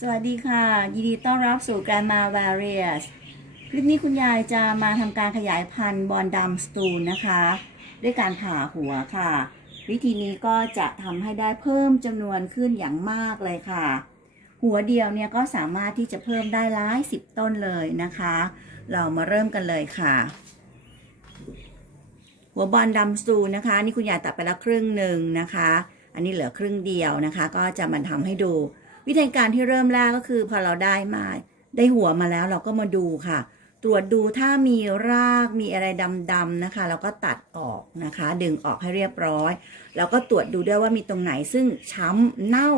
สวัสดีค่ะ ยินดีต้อนรับสู่การมา Various คลิปนี้คุณยายจะมาทำการขยายพันธุ์บอลดำสตูนนะคะ ด้วยการผ่าหัวค่ะ วิธีนี้ก็จะทำให้ได้เพิ่มจำนวนขึ้นอย่างมากเลยค่ะ หัวเดียวเนี่ยก็สามารถที่จะเพิ่มได้หลายสิบต้นเลยนะคะ เรามาเริ่มกันเลยค่ะ หัวบอลดำสตูนนะคะ นี่คุณยายตัดไปแล้วครึ่งหนึ่งนะคะ อันนี้เหลือครึ่งเดียวนะคะ ก็จะมาทำให้ดู วิธีการที่เริ่มแรกก็คือพอเราได้มา ได้หัวมาแล้วเราก็มาดูค่ะ ตรวจดูถ้ามีรากมีอะไรดำๆนะคะเราก็ตัดออกนะคะ ดึงออกให้เรียบร้อย แล้วก็ตรวจดูด้วยว่ามีตรงไหนซึ่งช้ำเน่า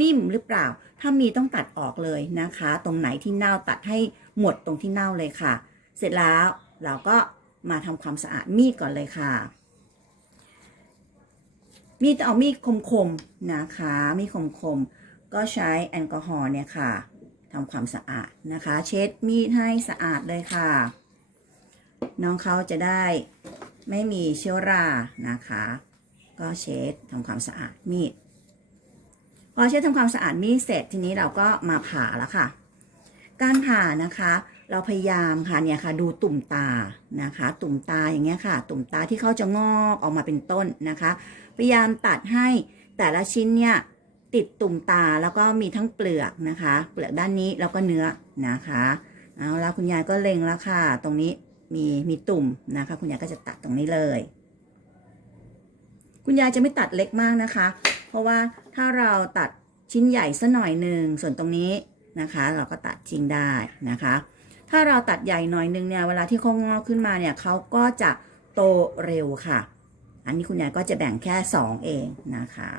นิ่มหรือเปล่า ถ้ามีต้องตัดออกเลยนะคะ ตรงไหนที่เน่าตัดให้หมดตรงที่เน่าเลยค่ะ เสร็จแล้วเราก็มาทำความสะอาดมีดก่อนเลยค่ะ มีดเอามีดคมๆนะคะ มีดคมๆ ก็ใช้แอลกอฮอล์เนี่ยค่ะทำความสะอาดนะคะ เช็ดมีดให้สะอาดเลยค่ะ น้องเขาจะได้ไม่มีเชื้อรานะคะ ก็เช็ดทำความสะอาดมีดพอเช็ดทำความสะอาดมีดเสร็จทีนี้เราก็มาผ่าแล้วค่ะ การผ่านะคะ เราพยายามค่ะเนี่ยค่ะ ดูตุ่มตานะคะ ตุ่มตาอย่างเงี้ยค่ะ ตุ่มตาที่เขาจะงอกออกมาเป็นต้นนะคะ พยายามตัดให้แต่ละชิ้นเนี่ย ติดตุ่มตาแล้วก็มีทั้งเปลือกนะคะ เปลือกด้านนี้แล้วก็เนื้อนะคะเอาละคุณยายก็เล็งแล้วค่ะ ตรงนี้มีมีตุ่มนะคะ คุณยายก็จะตัดตรงนี้เลย คุณยายจะไม่ตัดเล็กมากนะคะ เพราะว่าถ้าเราตัดชิ้นใหญ่สัหน่อยหนึ่งส่วนตรงนี้นะคะ เราก็ตัดทิ้งได้นะคะ ถ้าเราตัดใหญ่หน่อยนึงเนี่ยเวลาที่เขางอกขึ้นมาเนี่ยเขาก็จะโตเร็วค่ะ อันนี้คุณยายก็จะแบ่งแค่ 2 เองนะคะ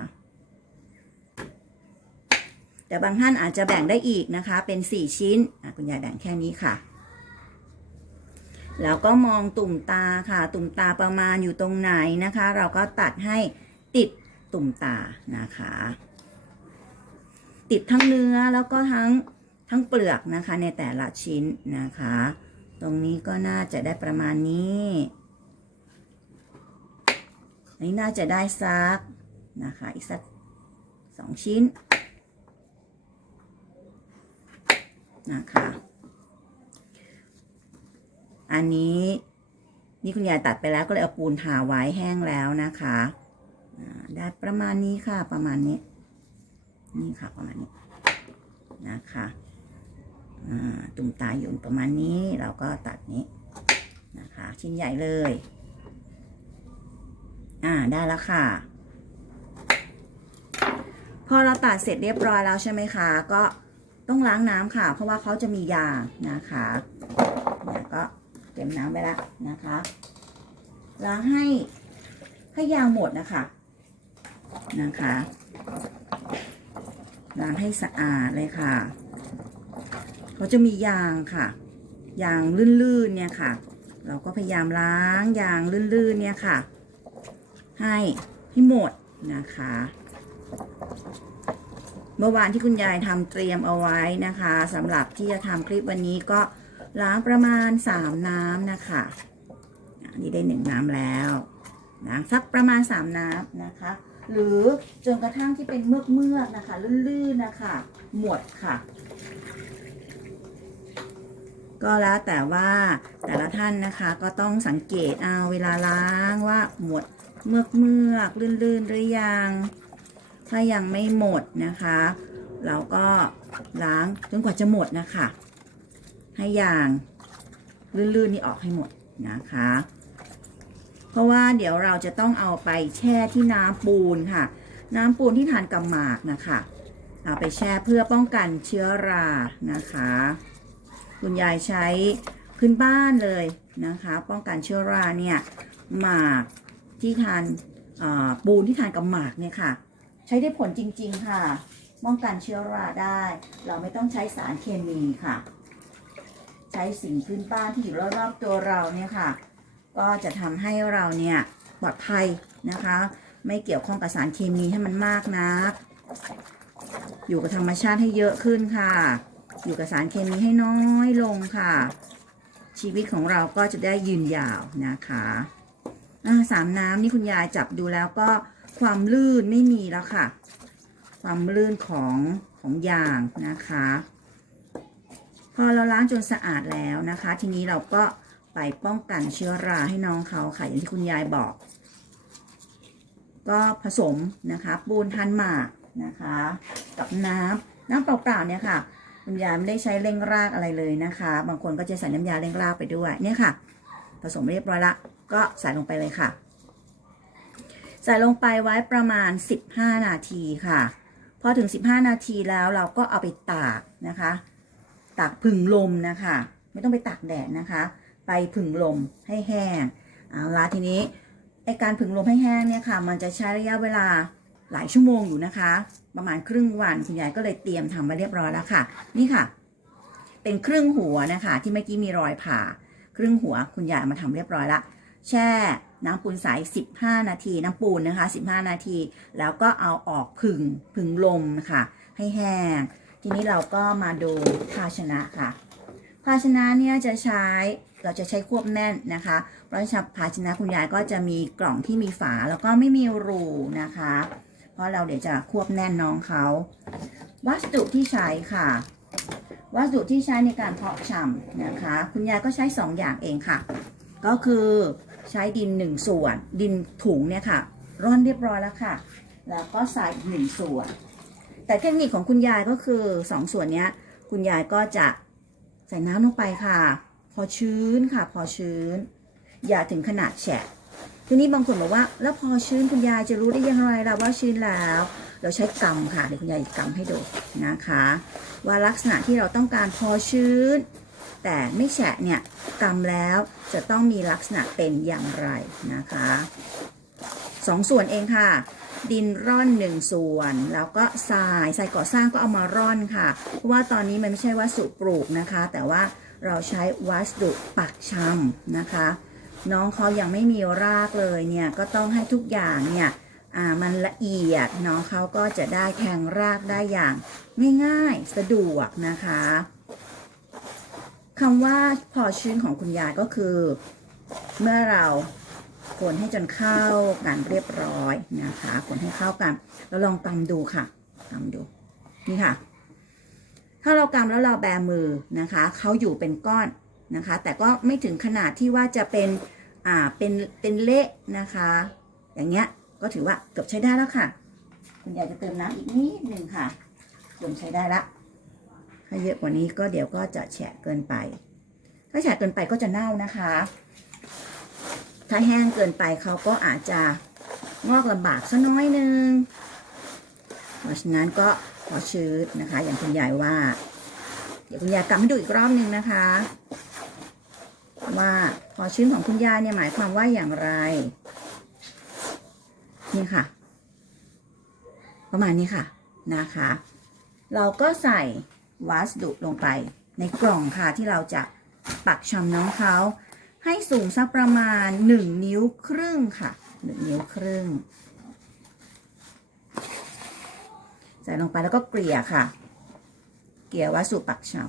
แต่บางท่านอาจจะแบ่งได้อีกนะคะ เป็น 4 ชิ้นคุณยายแบ่งแค่นี้ค่ะ แล้วก็มองตุ่มตาค่ะ ตุ่มตาประมาณอยู่ตรงไหนนะคะ เราก็ตัดให้ติดตุ่มตานะคะ ติดทั้งเนื้อแล้วก็ทั้งทั้งเปลือกนะคะ ในแต่ละชิ้นนะคะ ตรงนี้ก็น่าจะได้ประมาณนี้อันนี้น่าจะได้สักนะคะ อีกสักสองชิ้น นะคะ อันนี้นี่คุณยายตัดไปแล้วก็เลยเอาปูนทาไว้แห้งแล้วนะคะได้ประมาณนี้ค่ะประมาณนี้ นี่ค่ะประมาณนี้นะคะอ่าตุ่มตาอยู่ประมาณนี้เราก็ตัดนี้นะคะ ชิ้นใหญ่เลย อ่าได้แล้วค่ะ พอเราตัดเสร็จเรียบร้อยแล้วใช่ไหมคะ ก็ ต้องล้างน้ำค่ะ เพราะว่าเขาจะมียางนะคะเนี่ยก็เตรียมน้ำไปแล้วนะคะ ล้างให้ให้ยางหมดนะคะนะคะล้างให้สะอาดเลยค่ะเขาจะมียางค่ะ ยางลื่นๆเนี่ยค่ะ เราก็พยายามล้างยางลื่นๆเนี่ยค่ะ ให้ให้หมดนะคะ มื่อวานที่คุณยายทำเตรียมเอาไว้นะคะสำหรับที่จะทำคลิปวันนี้ก็ล้างประมาณ 3 น้ำนะคะอันนี้ได้หนึ่งน้ำแล้วนะสักประมาณ 3 น้ำนะคะ หรือจนกระทั่งที่เป็นเมือกเมือกนะคะลื่นๆนะคะหมดค่ะ ก็แล้วแต่ว่าแต่ละท่านนะคะก็ต้องสังเกตเอาเวลาล้างว่าหมดเมือกเมือกลื่นๆหรือยัง ถ้ายังไม่หมดนะคะ เราก็ล้างจนกว่าจะหมดนะคะ ให้ยางลื่นๆนี่ออกให้หมดนะคะ เพราะว่าเดี๋ยวเราจะต้องเอาไปแช่ที่น้ำปูนค่ะ น้ำปูนที่ทานกับหมากนะคะเอาไปแช่เพื่อป้องกันเชื้อรานะคะ คุณยายใช้พื้นบ้านเลยนะคะ ป้องกันเชื้อราเนี่ยหมากที่ทานปูนที่ทานกับหมากเนี่ยค่ะ ใช้ได้ผลจริง ๆ ค่ะ ป้องกันเชื้อราได้ เราไม่ต้องใช้สารเคมีค่ะ ใช้สิ่งพื้นบ้านที่อยู่รอบๆตัวเราเนี่ยค่ะ ก็จะทำให้เราเนี่ยปลอดภัยนะคะ ไม่เกี่ยวข้องกับสารเคมีให้มันมากนัก อยู่กับธรรมชาติให้เยอะขึ้นค่ะ อยู่กับสารเคมีให้น้อยลงค่ะ ชีวิตของเราก็จะได้ยืนยาวนะคะสามน้ำนี่คุณยายจับดูแล้วก็ ความลื่นไม่มีแล้วค่ะ ความลื่นของของยางนะคะ พอเราล้างจนสะอาดแล้วนะคะ ทีนี้เราก็ไปป้องกันเชื้อราให้น้องเขาค่ะ อย่างที่คุณยายบอก ก็ผสมนะคะปูนทันหมากนะคะ กับน้ำน้ำเปล่าๆเนี่ยค่ะคุณยายไม่ได้ใช้เร่งรากอะไรเลยนะคะ บางคนก็จะใส่น้ำยาเร่งรากไปด้วยเนี่ยค่ะ ผสมเรียบร้อยละก็ใส่ลงไปเลยค่ะ ใส่ลงไปไว้ประมาณ 15 นาทีค่ะ พอถึง 15 นาทีแล้วเราก็เอาไปตากนะคะ ตากผึ่งลมนะคะ ไม่ต้องไปตากแดดนะคะ ไปผึ่งลมให้แห้งเอาละทีนี้ไอการผึ่งลมให้แห้งเนี่ยค่ะ มันจะใช้ระยะเวลาหลายชั่วโมงอยู่นะคะ ประมาณครึ่งวันคุณยายก็เลยเตรียมทำไว้เรียบร้อยแล้วค่ะ นี่ค่ะ เป็นครึ่งหัวนะคะ ที่เมื่อกี้มีรอยผ่า ครึ่งหัวคุณยายมาทำเรียบร้อยละ แช่น้ำปูนใส 15 นาที น้ำปูนนะคะ 15 นาที แล้วก็เอาออกผึ่งผึ่งลมนะคะให้แห้ง ทีนี้เราก็มาดูภาชนะค่ะ ภาชนะเนี่ยจะใช้เราจะใช้ควบแน่นนะคะ เพราะฉะนั้นภาชนะคุณยายก็จะมีกล่องที่มีฝาแล้วก็ไม่มีรูนะคะ เพราะเราเดี๋ยวจะควบแน่นน้องเขาวัสดุที่ใช้ค่ะ วัสดุที่ใช้ในการเพาะชำนะคะ คุณยายก็ใช้2อย่างเองค่ะ ก็คือ ใช้ดิน1ส่วน ดินถุงเนี่ยค่ะ ร่อนเรียบร้อยแล้วค่ะ แล้วก็ใส่อีกหนึ่งส่วน แต่เทคนิคของคุณยายก็คือ2ส่วนเนี้ย คุณยายก็จะใส่น้ำลงไปค่ะ พอชื้นค่ะ พอชื้น อย่าถึงขนาดแฉะทีนี้บางคนบอกว่าแล้วพอชื้นคุณยายจะรู้ได้อยังไงล่ะว่าชื้นแล้ว เราใช้กำค่ะเดี๋ยวคุณยายกำให้ดูนะคะ ว่าลักษณะที่เราต้องการพอชื้น แต่ไม่แฉะเนี่ยกำแล้วจะต้องมีลักษณะเป็นอย่างไรนะคะสองส่วนเองค่ะ ดินร่อนหนึ่งส่วน แล้วก็ทรายทรายก่อสร้างก็เอามาร่อนค่ะ เพราะว่าตอนนี้มันไม่ใช่วัสดุปลูกนะคะ แต่ว่าเราใช้วัสดุปักชำนะคะ น้องเขายังไม่มีรากเลยเนี่ยก็ต้องให้ทุกอย่างเนี่ยอ่ามันละเอียดน้องเขาก็จะได้แทงรากได้อย่างง่ายๆ สะดวกนะคะ คำว่าพอชื้นของคุณยายก็คือ เมื่อเราคนให้จนเข้ากันเรียบร้อยนะคะ คนให้เข้ากัน แล้วลองตำดูค่ะตำดู นี่ค่ะ ถ้าเรากำแล้วเราแบมือนะคะ เขาอยู่เป็นก้อนนะคะ แต่ก็ไม่ถึงขนาดที่ว่าจะเป็น อ่า เป็น เป็นเละนะคะ อย่างเงี้ย ก็ถือว่าเกือบใช้ได้แล้วค่ะ คุณยายจะเติมน้ำอีกนิดหนึ่งค่ะเกือบใช้ได้ละ ถ้าเยอะกว่านี้ก็เดี๋ยวก็จะแฉะเกินไป ถ้าแฉะเกินไปก็จะเน่านะคะ ถ้าแห้งเกินไปเขาก็อาจจะงอกลำบากสักน้อยนึง เพราะฉะนั้นก็ขอชื้นนะคะ อย่างคุณยายว่า เดี๋ยวคุณยายกลับให้ดูอีกรอบหนึ่งนะคะ ว่าพอชื้นของคุณยายเนี่ยหมายความว่าอย่างไร นี่ค่ะ ประมาณนี้ค่ะนะคะ เราก็ใส่ วัสดุลงไป ในกล่องค่ะที่เราจะปักชำน้องเขา ให้สูงสักประมาณ 1 นิ้วครึ่งค่ะ 1 นิ้วครึ่ง ใส่ลงไปแล้วก็เกลี่ยค่ะ เกลี่ยวัสดุปักชำ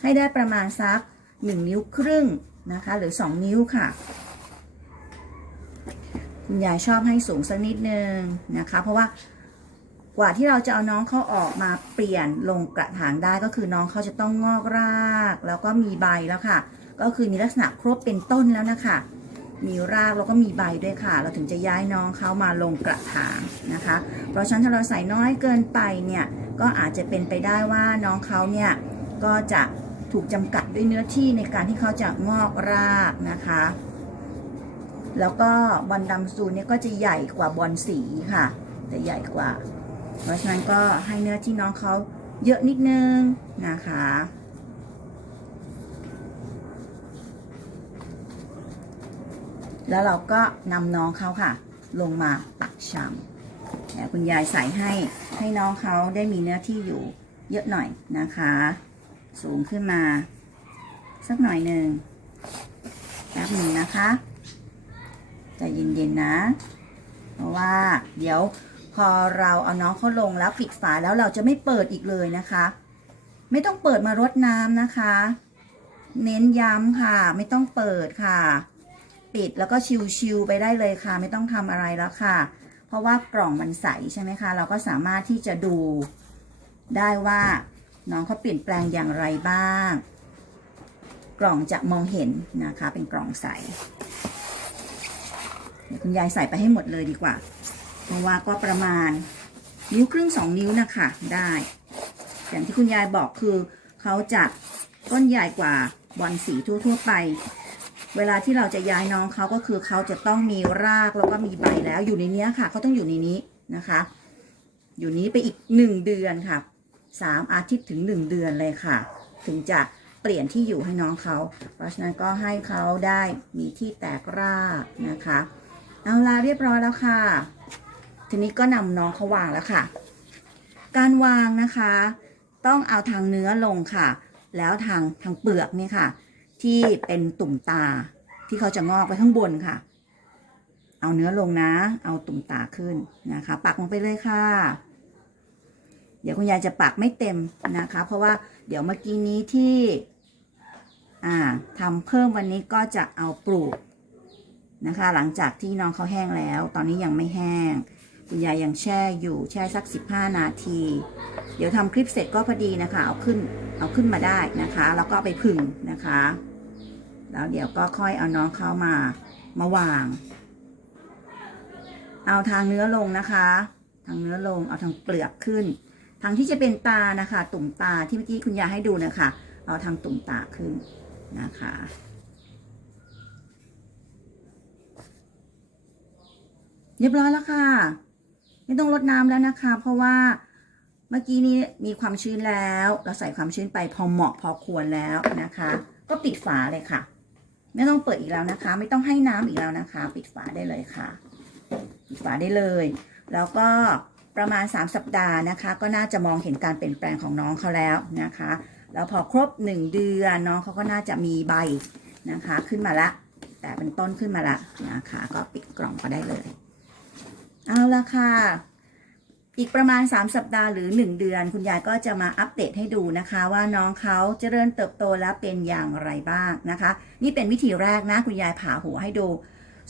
ให้ได้ประมาณสัก 1 นิ้วครึ่งนะคะ หรือ 2 นิ้วค่ะคุณยายชอบให้สูงสักนิดนึงนะคะ เพราะว่า กว่าที่เราจะเอาน้องเขาออกมาเปลี่ยนลงกระถางได้ก็คือน้องเขาจะต้องงอกราก แล้วก็มีใบแล้วค่ะ ก็คือมีลักษณะครบเป็นต้นแล้วนะคะ มีรากแล้วก็มีใบด้วยค่ะ เราถึงจะย้ายน้องเขามาลงกระถางนะคะ เพราะฉะนั้นถ้าเราใส่น้อยเกินไปเนี่ยก็อาจจะเป็นไปได้ว่าน้องเขาเนี่ยก็จะถูกจำกัดด้วยเนื้อที่ในการที่เขาจะงอกรากนะคะ แล้วก็บอลดำซูเนี่ยก็จะใหญ่กว่าบอลสีค่ะ จะใหญ่กว่า เพราะฉะนั้นก็ให้เนื้อที่น้องเขาเยอะนิดนึงนะคะ แล้วเราก็นำน้องเขาค่ะ ลงมาปักชำแต่คุณยายใส่ให้ให้น้องเขาได้มีเนื้อที่อยู่เยอะหน่อยนะคะ สูงขึ้นมา สักหน่อยหนึ่งแป๊บหนึ่งนะคะใจเย็นๆนะ เพราะว่าเดี๋ยว พอเราเอาน้องเขาลงแล้วปิดฝาแล้วเราจะไม่เปิดอีกเลยนะคะ ไม่ต้องเปิดมารดน้ำนะคะ เน้นย้ำค่ะ ไม่ต้องเปิดค่ะ ปิดแล้วก็ชิวๆไปได้เลยค่ะ ไม่ต้องทำอะไรแล้วค่ะ เพราะว่ากล่องมันใสใช่ไหมคะ เราก็สามารถที่จะดูได้ว่าน้องเขาเปลี่ยนแปลงอย่างไรบ้าง กล่องจะมองเห็นนะคะ เป็นกล่องใสเดี๋ยวคุณยายใส่ไปให้หมดเลยดีกว่า เพราะว่าก็ประมาณนิ้วครึ่งสองนิ้วนะคะได้ อย่างที่คุณยายบอกคือเขาจะต้นใหญ่กว่าบอลสีทั่ว ๆ ไป เวลาที่เราจะย้ายน้องเขาก็คือเขาจะต้องมีรากแล้วก็มีใบแล้วอยู่ในนี้ค่ะเขาต้องอยู่ในนี้นะคะ อยู่นี้ไปอีกหนึ่งเดือนค่ะสามอาทิตย์ถึงหนึ่งเดือนเลยค่ะ ถึงจะเปลี่ยนที่อยู่ให้น้องเขา เพราะฉะนั้นก็ให้เขาได้มีที่แตกรากนะคะ เอาละเรียบร้อยแล้วค่ะ ทีนี้ก็นำน้องเขาวางแล้วค่ะ การวางนะคะ ต้องเอาทางเนื้อลงค่ะ แล้วทางทางเปลือกนี่ค่ะ ที่เป็นตุ่มตาที่เขาจะงอกไว้ข้างบนค่ะ เอาเนื้อลงนะ เอาตุ่มตาขึ้นนะคะ ปักลงไปเลยค่ะ เดี๋ยวคุณยายจะปักไม่เต็มนะคะ เพราะว่าเดี๋ยวเมื่อกี้นี้ที่อ่าทำเพิ่มวันนี้ก็จะเอาปลูกนะคะ หลังจากที่น้องเขาแห้งแล้ว ตอนนี้ยังไม่แห้ง คุณยายยังแช่อยู่แช่สัก 15 นาที เดี๋ยวทำคลิปเสร็จก็พอดีนะคะ เอาขึ้นเอาขึ้นมาได้นะคะ แล้วก็ไปผึ่งนะคะ แล้วเดี๋ยวก็ค่อยเอาน้องเข้ามามาวาง เอาทางเนื้อลงนะคะ ทางเนื้อลงเอาทางเปลือกขึ้น ทางที่จะเป็นตานะคะ ตุ่มตาที่เมื่อกี้คุณยายให้ดูนะคะ เอาทางตุ่มตาขึ้นนะคะเรียบร้อยแล้วค่ะ ไม่ต้องลดน้ำแล้วนะคะ เพราะว่าเมื่อกี้นี้มีความชื้นแล้ว เราใส่ความชื้นไปพอเหมาะพอควรแล้วนะคะ ก็ปิดฝาเลยค่ะ ไม่ต้องเปิดอีกแล้วนะคะ ไม่ต้องให้น้ำอีกแล้วนะคะ ปิดฝาได้เลยค่ะปิดฝาได้เลย แล้วก็ประมาณ 3 สัปดาห์นะคะ ก็น่าจะมองเห็นการเปลี่ยนแปลงของน้องเขาแล้วนะคะ แล้วพอครบ 1 เดือนน้องเขาก็น่าจะมีใบนะคะ ขึ้นมาละ แต่เป็นต้นขึ้นมาละนะคะ ก็ปิดกล่องก็ได้เลย เอาละค่ะ อีกประมาณ 3 สัปดาห์หรือ 1 เดือน คุณยายก็จะมาอัปเดตให้ดูนะคะ ว่าน้องเขาเจริญเติบโตแล้วเป็นอย่างไรบ้างนะคะ นี่เป็นวิธีแรกนะ คุณยายผ่าหัวให้ดู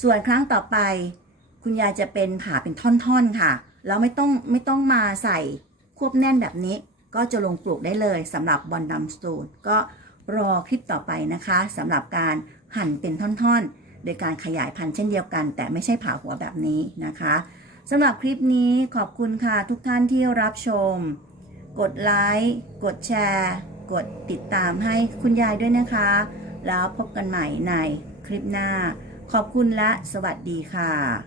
ส่วนครั้งต่อไป คุณยายจะเป็นผ่าเป็นท่อนๆค่ะแล้วไม่ต้องไม่ต้องมาใส่ควบแน่นแบบนี้ก็จะลงปลูกได้เลยสำหรับบอลดัมสตูนก็รอคลิปต่อไปนะคะสำหรับการหั่นเป็นท่อนๆ โดยการขยายพันธุ์เช่นเดียวกัน แต่ไม่ใช่ผ่าหัวแบบนี้นะคะ สำหรับคลิปนี้ขอบคุณค่ะทุกท่านที่รับชม กดไลค์กดแชร์ กดติดตามให้คุณยายด้วยนะคะ แล้วพบกันใหม่ในคลิปหน้า ขอบคุณและสวัสดีค่ะ